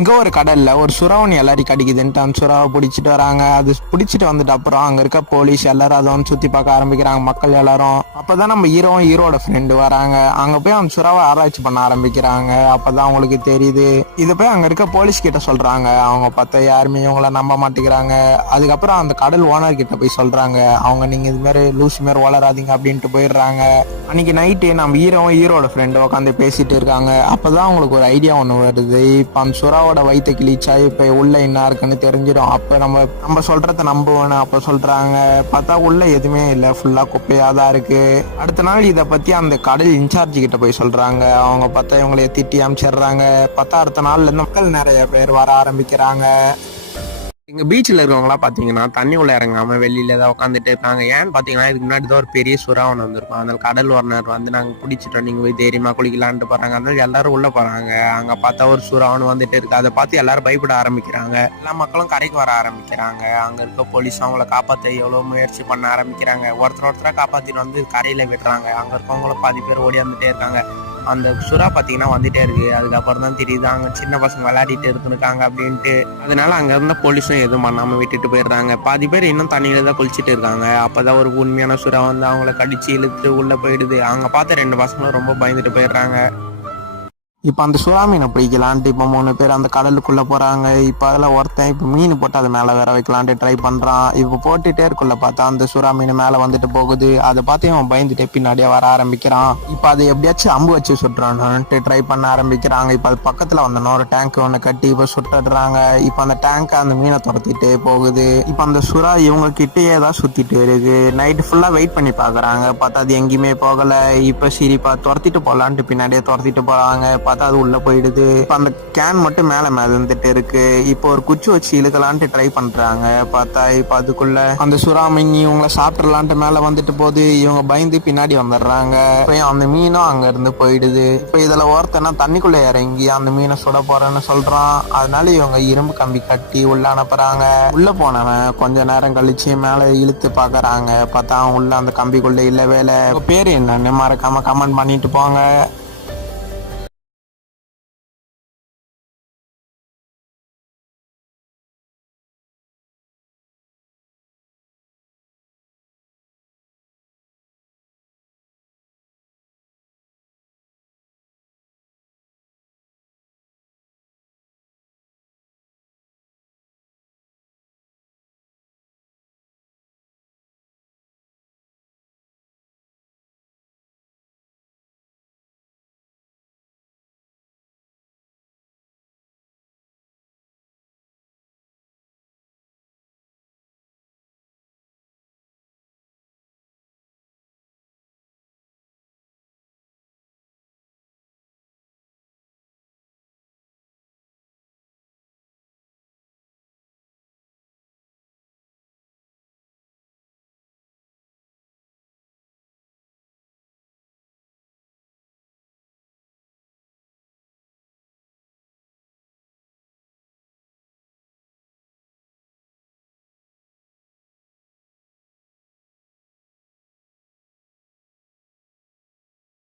இங்கே ஒரு கடலில் ஒரு சுறாவணி எல்லாரையும் கடிக்குதுன்ட்டு அந்த சுறாவை பிடிச்சிட்டு வராங்க. அது பிடிச்சிட்டு வந்துட்டு அப்புறம் அங்கே இருக்க போலீஸ் எல்லாரும் அதை வந்து சுற்றி பார்க்க ஆரம்பிக்கிறாங்க. மக்கள் எல்லாரும். அப்பதான் நம்ம ஹீரோவும் ஹீரோட ஃப்ரெண்டு வராங்க. அங்கே போய் அந்த சுறாவை ஆராய்ச்சி பண்ண ஆரம்பிக்கிறாங்க. அப்போ தான் அவங்களுக்கு தெரியுது. இது போய் அங்கே இருக்க போலீஸ் கிட்ட சொல்கிறாங்க அவங்க பார்த்தா யாருமே இவங்கள நம்ப மாட்டேங்கிறாங்க. அதுக்கப்புறம் அந்த கடல் ஓனர் கிட்ட போய் சொல்கிறாங்க அவங்க நீங்கள் இதுமாரி லூஸ் மாரி வளராதிங்க அப்படின்ட்டு போயிடுறாங்க. அன்னைக்கு நைட்டு நம்ம ஹீரோவும் ஹீரோட ஃப்ரெண்டு உட்காந்து பேசிட்டு இருக்காங்க. அப்போ தான் அவங்களுக்கு ஒரு ஐடியா ஒன்று வருது. இப்போ அந்த அப்பாவோட வயிற்று கிழிச்சா இப்போ உள்ள என்ன இருக்குன்னு தெரிஞ்சிடும். அப்போ நம்ம நம்ம சொல்றத நம்புவோன்னு அப்போ சொல்றாங்க. பார்த்தா உள்ள எதுவுமே இல்லை. ஃபுல்லா குப்பையா தான் இருக்கு. அடுத்த நாள் இதை பத்தி அந்த கடல் இன்சார்ஜ் கிட்ட போய் சொல்றாங்க. அவங்க பார்த்தா இவங்களை திட்டி அமைச்சிடுறாங்க. பார்த்தா அடுத்த நாள்ல இருந்து மக்கள் நிறைய பேர் வர ஆரம்பிக்கிறாங்க. எங்கள் பீச்சில் இருக்கவங்களாம் பார்த்தீங்கன்னா தண்ணி உள்ள இறங்காம வெளியில தான் உட்காந்துட்டு இருக்காங்க. ஏன்னு பார்த்தீங்கன்னா இதுக்கு முன்னாடி தான் ஒரு பெரிய சுறா ஒன்று வந்திருக்கும். அதனால கடல் ஓனர் வந்து நாங்கள் பிடிச்சிட்டோம் நீங்கள் போய் தைரியமாக குளிக்கலான்ட்டு போகிறாங்க அதனால எல்லாரும் உள்ளே போகிறாங்க அங்கே பார்த்தா ஒரு சுறா ஒன்று வந்துட்டு இருக்கு. அதை பார்த்து எல்லாரும் பயப்பட ஆரம்பிக்கிறாங்க. எல்லா மக்களும் கரைக்கு வர ஆரம்பிக்கிறாங்க. அங்கே இருக்க போலீஸ் அவங்கள காப்பாற்ற எவ்வளோ முயற்சி பண்ண ஆரம்பிக்கிறாங்க. ஒருத்தர் ஒருத்தராக காப்பாற்றிட்டு வந்து கரையில் விடுறாங்க. அங்கே இருக்கவங்கள பாதி பேர் ஓடி வந்துட்டே இருக்காங்க. அந்த சுறா பார்த்தீங்கன்னா வந்துட்டே இருக்கு. அதுக்கப்புறம் தான் தெரியுது அங்க சின்ன பசங்க விளையாடிட்டு இருந்துருக்காங்க அப்படின்ட்டு. அதனால அங்க இருந்த போலீஸும் எதுவும் பண்ணாம விட்டுட்டு போயிடுறாங்க. பாதி பேர் இன்னும் தண்ணியில தான் குளிச்சுட்டு இருக்காங்க. அப்பதான் ஒரு உண்மையான சுறா வந்து அவங்கள கடிச்சு இழுத்து உள்ள போயிடுது. அங்க பார்த்த ரெண்டு பசங்களும் ரொம்ப பயந்துட்டு போயிடுறாங்க. இப்போ அந்த சுறா மீனை பிடிக்கலான்ட்டு இப்போ மூணு பேர் அந்த கடலுக்குள்ளே போகிறாங்க இப்போ அதில் ஒருத்தன் இப்போ மீன் போட்டு அது மேலே வேற வைக்கலான்ட்டு ட்ரை பண்ணுறான் இப்போ போட்டுட்டே இருக்குள்ள பார்த்தா அந்த சுறா மீன் மேலே வந்துட்டு போகுது. அதை பார்த்து இவன் பயந்துட்டே பின்னாடியே வர ஆரம்பிக்கிறான். இப்போ அதை எப்படியாச்சும் அம்பு வச்சு சுட்டுறான்ட்டு ட்ரை பண்ண ஆரம்பிக்கிறாங்க. இப்போ அது பக்கத்தில் வந்தோன்னா ஒரு டேங்க் ஒன்று கட்டி இப்போ சுட்டுடுறாங்க. இப்போ அந்த டேங்க் அந்த மீனை துரத்திட்டே போகுது. இப்போ அந்த சுறா இவங்க கிட்டேயே தான் சுற்றிட்டு இருக்கு. நைட்டு ஃபுல்லாக வெயிட் பண்ணி பார்க்குறாங்க பார்த்தா அது எங்கேயுமே போகலை. இப்போ சரிப்பா துரத்திட்டு போகலான்ட்டு பின்னாடியே துரத்திட்டு போகிறாங்க பார்த்தா அது உள்ள போயிடுது. இப்போ அந்த கேன் மட்டும் மேலே மிதந்துட்டு இருக்கு. இப்போ ஒரு குச்சி வச்சு இழுக்கலான்ட்டு ட்ரை பண்றாங்க. பார்த்தா இப்போ அதுக்குள்ள அந்த சுறாமீன் இவங்கள சாப்பிட்றலான்ட்டு மேலே வந்துட்டு போகுது இவங்க பயந்து பின்னாடி வந்துடுறாங்க. இப்போ அந்த மீனும் அங்க இருந்து போயிடுது. இப்போ இதுல ஒருத்தனா தண்ணிக்குள்ள இறங்கி அந்த மீனை சுட போறேன்னு சொல்றான். அதனால இவங்க இரும்பு கம்பி கட்டி உள்ள அனுப்புறாங்க. உள்ள போனவன் கொஞ்ச நேரம் கழிச்சு மேல இழுத்து பாக்குறாங்க. பார்த்தா உள்ள அந்த கம்பிக்குள்ள இல்ல. வேலை பேர் என்னன்னு மறக்காம கமெண்ட் பண்ணிட்டு போங்க.